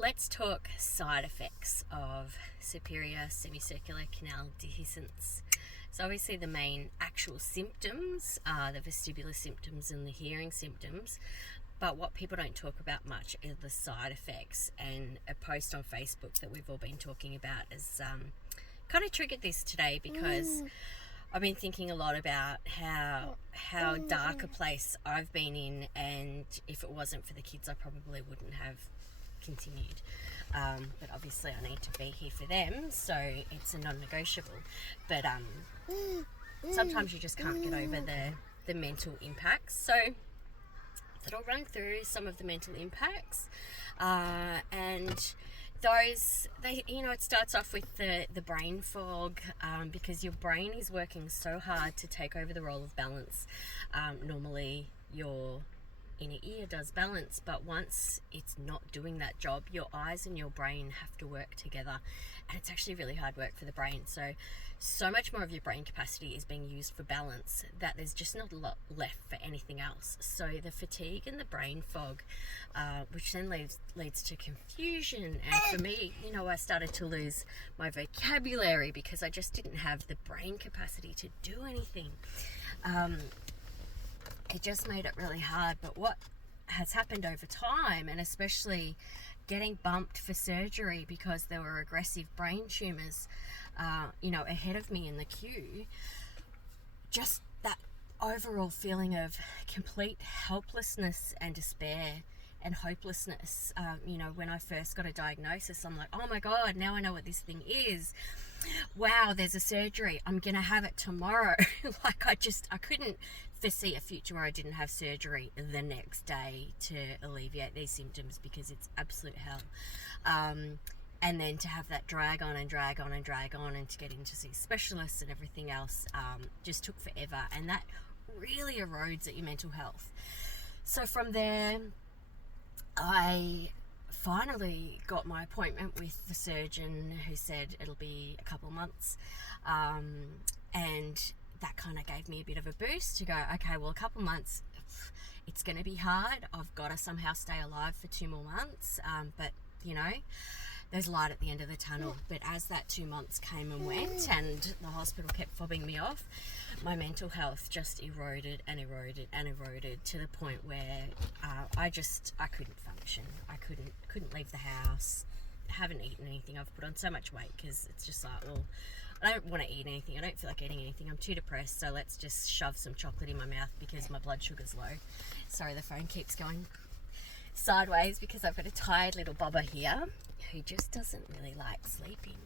Let's talk side effects of superior semicircular canal dehiscence. So obviously the main actual symptoms are the vestibular symptoms and the hearing symptoms, but what people don't talk about much is the side effects. And a post on Facebook that we've all been talking about has kind of triggered this today, because I've been thinking a lot about how dark a place I've been in, and if it wasn't for the kids I probably wouldn't have continued, but obviously I need to be here for them, so it's a non-negotiable. But sometimes you just can't get over the mental impacts, so I'll run through some of the mental impacts, and those, it starts off with the brain fog, because your brain is working so hard to take over the role of balance. Normally your inner ear does balance, but once it's not doing that job, your eyes and your brain have to work together, and it's actually really hard work for the brain. So much more of your brain capacity is being used for balance that there's just not a lot left for anything else. So the fatigue and the brain fog, which then leads to confusion, and for me, I started to lose my vocabulary because I just didn't have the brain capacity to do anything. It just made it really hard. But what has happened over time, and especially getting bumped for surgery because there were aggressive brain tumours, ahead of me in the queue, just that overall feeling of complete helplessness and despair and hopelessness. When I first got a diagnosis, I'm like, oh my God, now I know what this thing is. Wow, there's a surgery. I'm going to have it tomorrow. I couldn't foresee a future where I didn't have surgery the next day to alleviate these symptoms, because it's absolute hell. And then to have that drag on and to get in to see specialists and everything else just took forever. And that really erodes at your mental health. So from there, I finally got my appointment with the surgeon, who said it'll be a couple months, and that kind of gave me a bit of a boost to go, okay, well, a couple months, it's going to be hard. I've got to somehow stay alive for 2 more months, but there's light at the end of the tunnel. But as that 2 months came and went, and the hospital kept fobbing me off, my mental health just eroded to the point where I couldn't function. I couldn't leave the house. I haven't eaten anything. I've put on so much weight because it's just like, well, I don't want to eat anything. I don't feel like eating anything. I'm too depressed, so let's just shove some chocolate in my mouth because my blood sugar's low. Sorry, the phone keeps going sideways because I've got a tired little bobber here who just doesn't really like sleeping.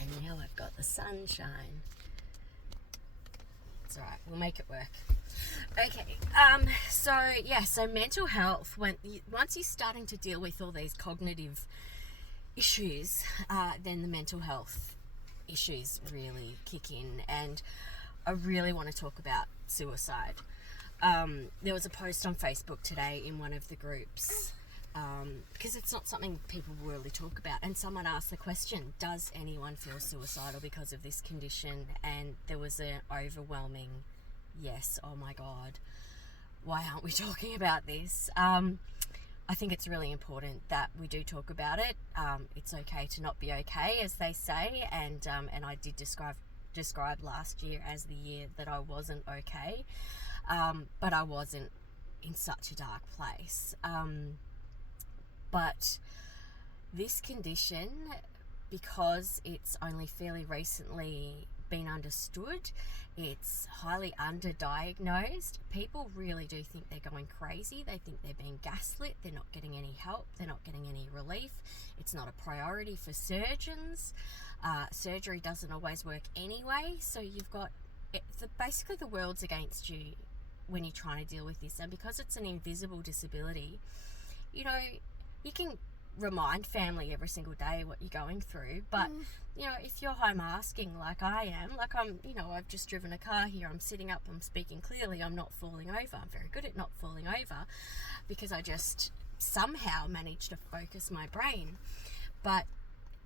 And now I've got the sunshine. It's alright, we'll make it work. Okay, so mental health, once you're starting to deal with all these cognitive issues, then the mental health issues really kick in, and I really want to talk about suicide. There was a post on Facebook today in one of the groups, because it's not something people really talk about, and someone asked the question, does anyone feel suicidal because of this condition? And there was an overwhelming yes. Oh my God, why aren't we talking about this? I think it's really important that we do talk about it. It's okay to not be okay, as they say, and I did describe last year as the year that I wasn't okay, but I wasn't in such a dark place. But this condition, because it's only fairly recently been understood, it's highly underdiagnosed. People really do think they're going crazy. They think they're being gaslit. They're not getting any help. They're not getting any relief. It's not a priority for surgeons. Surgery doesn't always work anyway. So you've got basically the world's against you when you're trying to deal with this. And because it's an invisible disability, you can remind family every single day what you're going through, but if you're home asking like I am, like I've just driven a car here, I'm sitting up, I'm speaking clearly, I'm not falling over. I'm very good at not falling over because I just somehow manage to focus my brain. But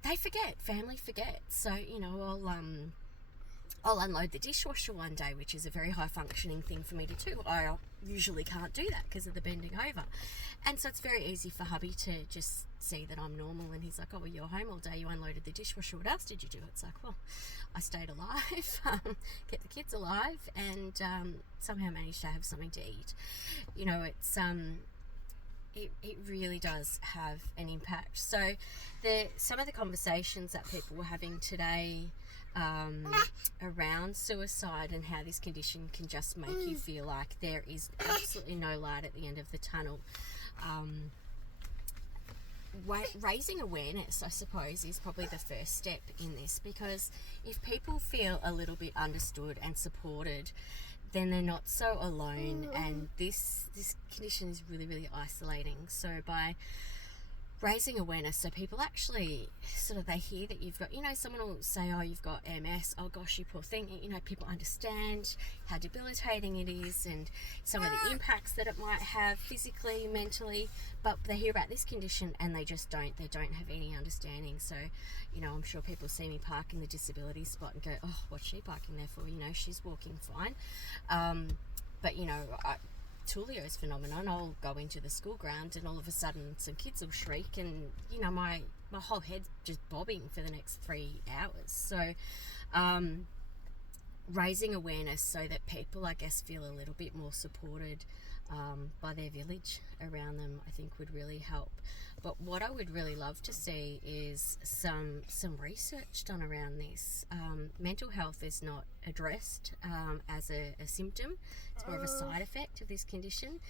they forget, family forget. So I'll unload the dishwasher one day, which is a very high functioning thing for me to do. usually can't do that because of the bending over. And so it's very easy for hubby to just see that I'm normal, and he's like, oh, well, you're home all day, you unloaded the dishwasher, what else did you do? It's like, well, I stayed alive, kept the kids alive, and somehow managed to have something to eat. You know, it's it really does have an impact. So some of the conversations that people were having today around suicide and how this condition can just make you feel like there is absolutely no light at the end of the tunnel. Raising awareness, I suppose, is probably the first step in this, because if people feel a little bit understood and supported, then they're not so alone, and this condition is really, really isolating. So by raising awareness, so people actually sort of, they hear that you've got, you know, someone will say, oh, you've got MS, oh gosh, you poor thing, you know, people understand how debilitating it is and some of the impacts that it might have physically, mentally, but they hear about this condition and they don't have any understanding. So, you know, I'm sure people see me park in the disability spot and go, oh, what's she parking there for? You know, she's walking fine. But, you know, Tullio's phenomenon, I'll go into the school ground and all of a sudden some kids will shriek, and, you know, my whole head's just bobbing for the next 3 hours. So raising awareness so that people, I guess, feel a little bit more supported by their village around them, I think would really help. But what I would really love to see is some research done around this. Mental health is not addressed as a symptom. It's more of a side effect of this condition,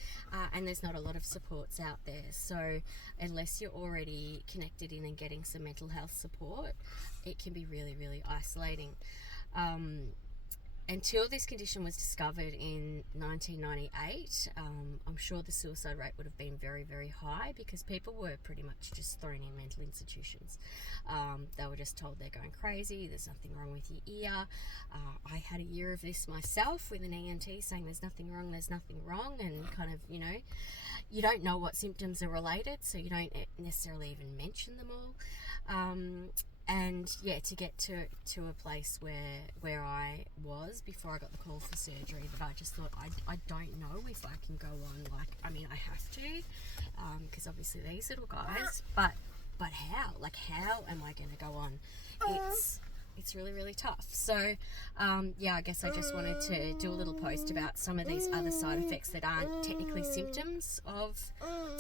and there's not a lot of supports out there. So unless you're already connected in and getting some mental health support, it can be really, really isolating. Until this condition was discovered in 1998, I'm sure the suicide rate would have been very, very high, because people were pretty much just thrown in mental institutions. They were just told they're going crazy, there's nothing wrong with your ear. I had a year of this myself with an ENT saying there's nothing wrong, and kind of, you know, you don't know what symptoms are related, so you don't necessarily even mention them all. And yeah, to get to a place where I was before I got the call for surgery, that I just thought, I don't know if I can go on. Like, I mean, I have to, because obviously these little guys, but how? Like, how am I going to go on? It's really, really tough. So yeah, I guess I just wanted to do a little post about some of these other side effects that aren't technically symptoms of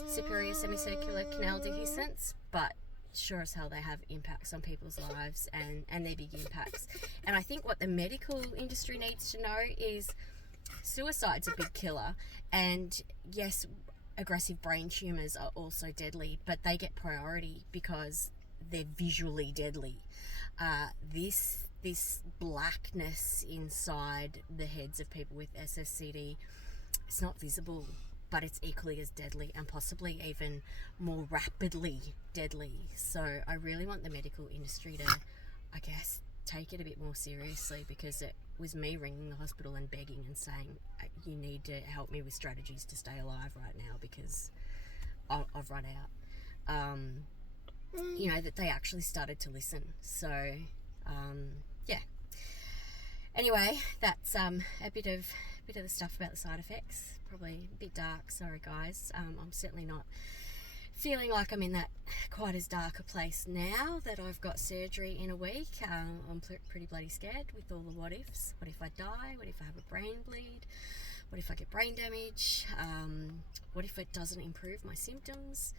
superior semicircular canal dehiscence, but sure as hell they have impacts on people's lives, and they're big impacts. And I think what the medical industry needs to know is suicide's a big killer, and yes, aggressive brain tumours are also deadly, but they get priority because they're visually deadly. This blackness inside the heads of people with SSCD, it's not visible, but it's equally as deadly, and possibly even more rapidly deadly. So I really want the medical industry to, I guess, take it a bit more seriously, because it was me ringing the hospital and begging and saying, you need to help me with strategies to stay alive right now, because I've run out. You know, that they actually started to listen. So yeah. Anyway, that's a bit of the stuff about the side effects. Probably a bit dark, sorry guys. I'm certainly not feeling like I'm in that quite as dark a place now that I've got surgery in a week. I'm pretty bloody scared with all the what ifs. What if I die? What if I have a brain bleed? What if I get brain damage? What if it doesn't improve my symptoms?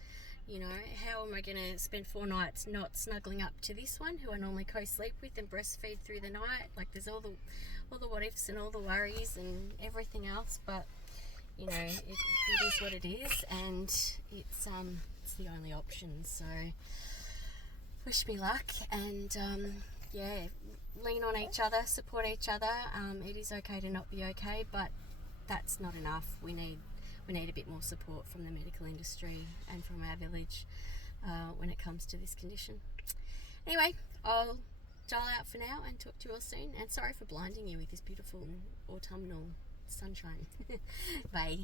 You know, how am I going to spend 4 nights not snuggling up to this one who I normally co-sleep with and breastfeed through the night? Like, there's all the what ifs and all the worries and everything else, but you know, it is what it is, and it's the only option. So wish me luck, and yeah, lean on each other, support each other. It is okay to not be okay, but that's not enough. We need a bit more support from the medical industry and from our village when it comes to this condition. Anyway, I'll dial out for now and talk to you all soon, and sorry for blinding you with this beautiful autumnal sunshine. Bye.